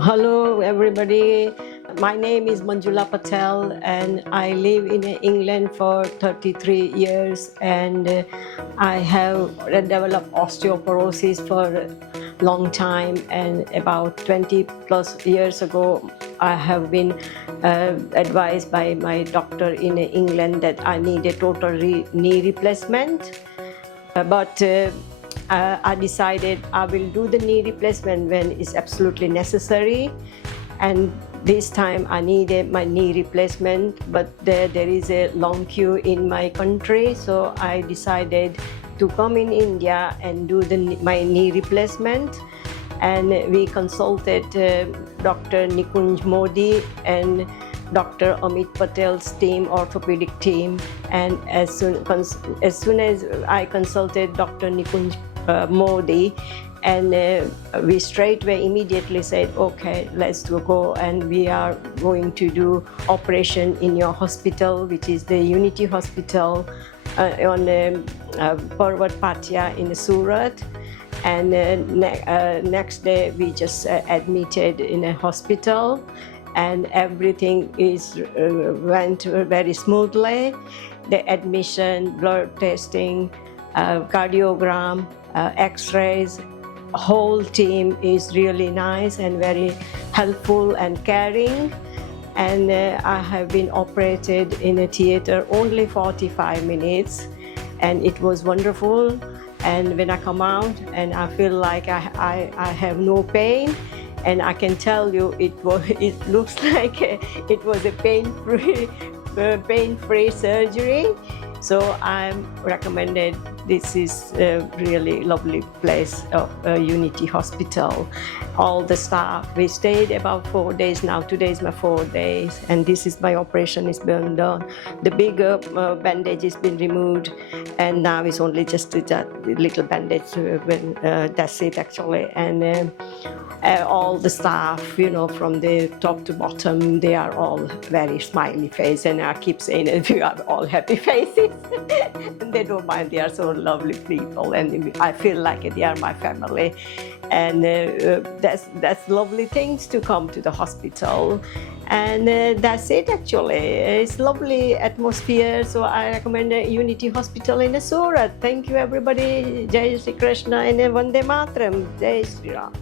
Hello, everybody. My name is Manjulaben, and I live in England for 33 years, and I have developed osteoporosis for a long time. And about 20 plus years ago, I have been advised by my doctor in England that I need a total knee replacement. But I decided I will do the knee replacement when it's absolutely necessary. And this time I needed my knee replacement, but there is a long queue in my country, so I decided to come in India and do my knee replacement. And we consulted Dr. Nikunj Modi and Dr. Amit Patel's team, orthopedic team, and as soon as I consulted Dr. Nikunj Modi, and we straightway immediately said, okay, let's go, and we are going to do operation in your hospital, which is the Unity Hospital on Parvat Patia in Surat. And next day we just admitted in a hospital, and everything went very smoothly. The admission, blood testing, cardiogram, x-rays, whole team is really nice and very helpful and caring. And I have been operated in a theater only 45 minutes, and it was wonderful. And when I come out, and I feel like I have no pain, and I can tell you it looks like it was a pain-free surgery. So I'm recommended. This is a really lovely place of Unity Hospital. All the staff, we stayed about 4 days now. Today is my 4 days, and this is my operation is been done. The bigger bandage has been removed, and now it's only just a little bandage. That's it actually. And all the staff, from the top to bottom, they are all very smiley face, and I keep saying that we are all happy faces. And they don't mind. They are so lovely people, and I feel like they are my family. And that's lovely things to come to the hospital. And that's it actually. It's lovely atmosphere, so I recommend Unity Hospital in Surat. Thank you everybody. Jai Shri Krishna and Vande Mataram. Jai Shri Ram.